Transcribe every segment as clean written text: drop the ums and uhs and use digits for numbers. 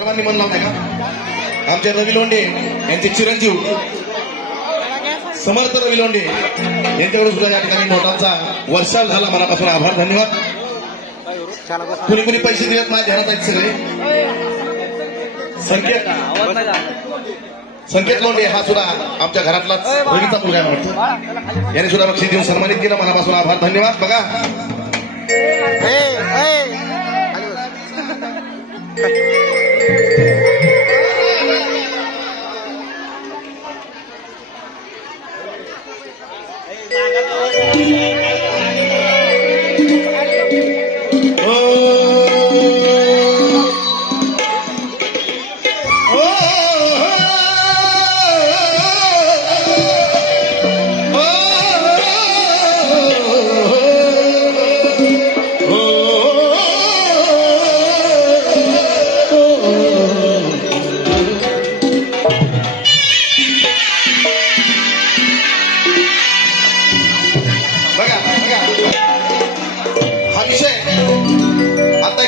सर्वांनी मन लावताय का? आमचे रवी लोंढे यांचे चिरंजीव समर्थ रवी लोंढे यांच्याकडे सुद्धा या ठिकाणी नोटांचा वर्षाव झाला. मनापासून आभार, धन्यवाद. कुणी कुणी पैसे दिलेत माझ्या ध्यानात आहेत सगळे. संकेत लोंढे हा सुद्धा आमच्या घरातलाच रवीचा मुलगा आहे म्हणतो. याने सुद्धा बक्षीस देऊन सन्मानित केलं. मनापासून आभार, धन्यवाद. बघा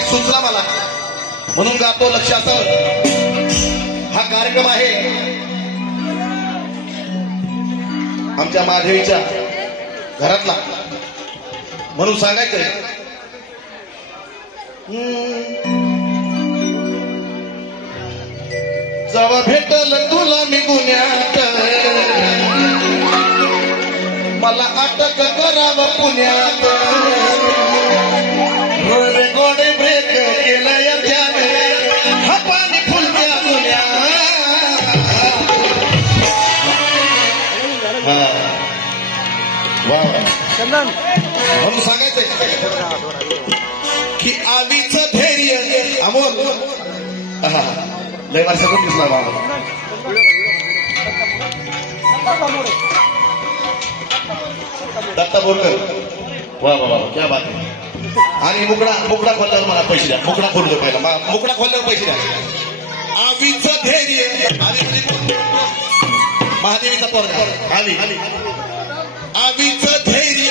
सुचला मला म्हणून गातो. लक्ष असं हा कार्यक्रम आहे आमच्या माधवीच्या घरातला म्हणून सांगायचंय. जेव्हा भेटल तुला मी गुन्ह्यात मला अटक करावं पुण्यात गोडे ब्रेक केलं या त्याने हा पाणी फुलत्या दुनिया. म्हणून सांगायचंय की आवीचं धैर्य अमोल लय वर्षातून दिसला बाबा. दत्ता बोरकर वा वा वा क्या बात आहे. आणि मुकडा खोलल्यावर मला पैसे द्या. मुकडा खोललो पहिला मुकडा खोलल्यावर पैसे द्या. आवीचं धैर्य महादेवीचा पोरगा आली. आवीचं धैर्य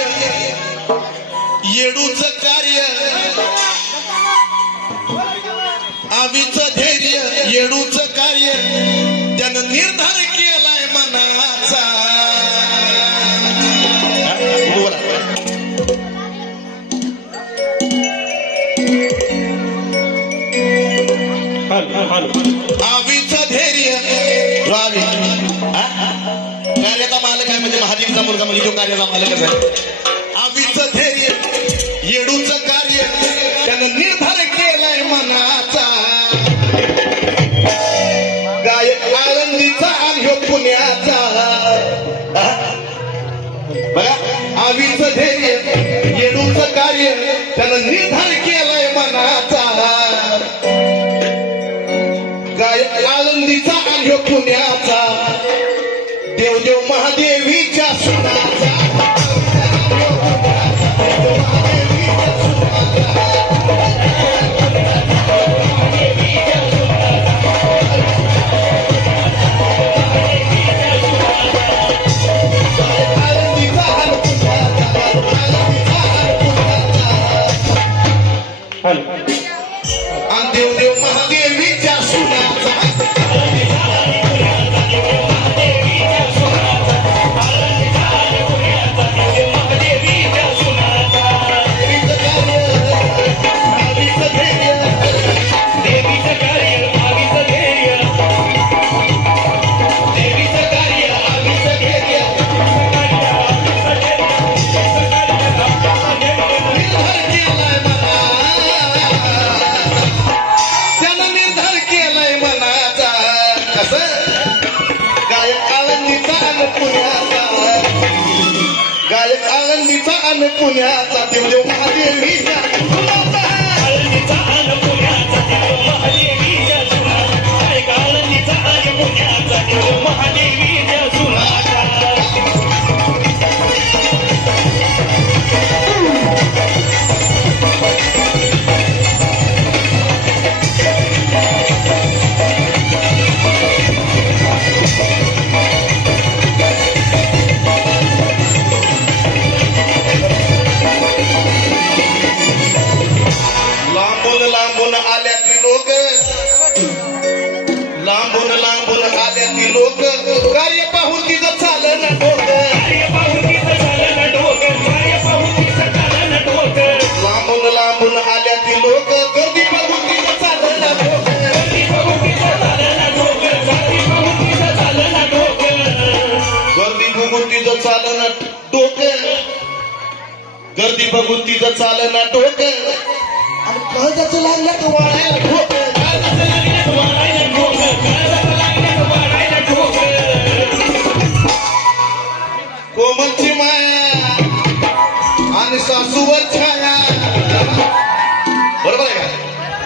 येडूचं कार्य. आवीचं धैर्य येडूचं कार्य त्यानं निर्धार केलाय मनाचा. आवीचं धैर्य कार्याचा मालक आहे म्हणजे महादेवीचा मुलगा म्हणजे तो कार्याचा मालकच आहे. आवीचं धैर्य येडूचं कार्य त्यानं निर्धार केलाय मनाचा. गायक आळंदीचा आणि ह्यो पुण्याचा. बघा आवीचं धैर्य येडूचं कार्य त्यानं निर्धार केलाय मनाचा. गायक आळंदीचा आणि ह्यो पुण्याचा. देवदेव महादेवीच्या सुनाचा. आणि देवदेव महादेवीच्या सुनाचा. गायक आळंदीचा आणि पुण्याचा. देवदेव महादेवीच्या सुनाचा. आळंदीचा आणि पुण्याचा. देवदेव महादेवीच्या सुनाचा. गायक आळंदीचा आणि पुण्याचा. देवदेव महादेवीच्या सुनाचा. लांबून आल्या ती लोक लांबून लांबून आल्या ती लोक कार्य पाहून तिचं चाललं डोकं लांबून लांबून आल्या ती लोक गर्दी बघून तिचं चाललं गर्दी बघून तिचं चाललं डोकं गर्दी बघून तिचं चाललं डोकं आणि काळजाचं लागलं तर वाढायला डोकं कोमलची माया आणि सासूवर छाया बरोबर आहे का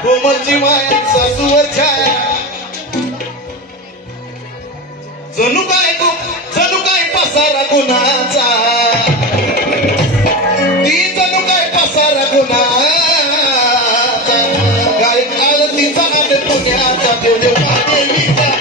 कोमलची माया सासूवर छाया जणू काय पसारा गुन्हाचा ती जणू काय पसारा गुन्हाचा काय आळंदीचा आणि पुण्याचा देव महादेवीचा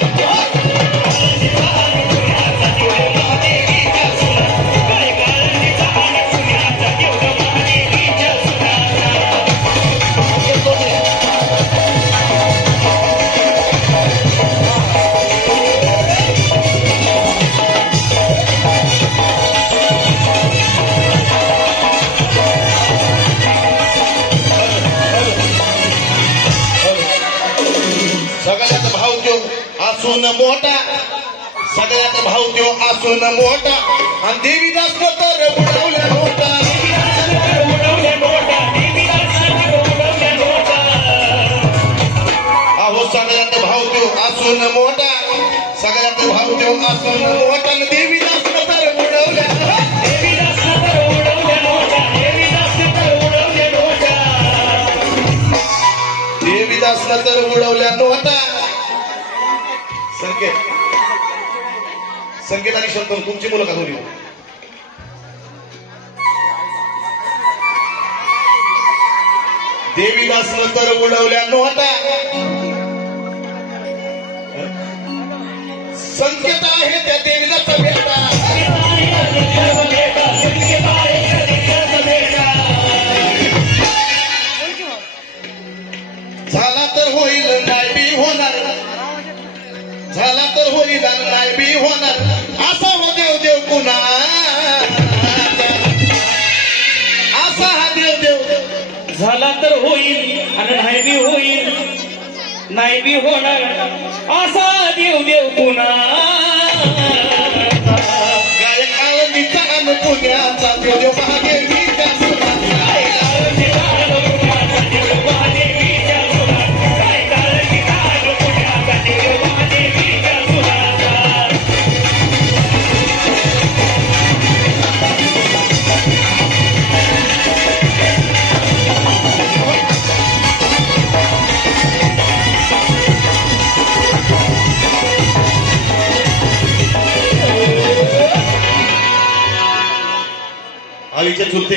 सगळ्यात भाव देव असून मोठा सगळ्यात भाव देव असून मोठा आणि देवीदास तर बुडवल्या नोटा अहो सगळ्यात भाव देव असून मोठा सगळ्यात भाव देव असून मोठा आणि देवीदास तर बुडवल्या देवीदासला तर उडवल्या नोटा संकेत आणि शब्द तुमची मुलं होती देवीदासला तर उडवल्या नोटा संकेत आहे त्या देवीदासचा बेटा झाला तर होईल नाही बी होणार झाला तर होईल नाही बी होणार असा हो देव देव पुन्हा असा हा देव देव झाला तर होईल आणि नाही बी होईल नाही बी होणार असा देव देव पुन्हा गायक आळंदीचा आणि पुण्याचा देव देव महादेवीचा आईचे चुलते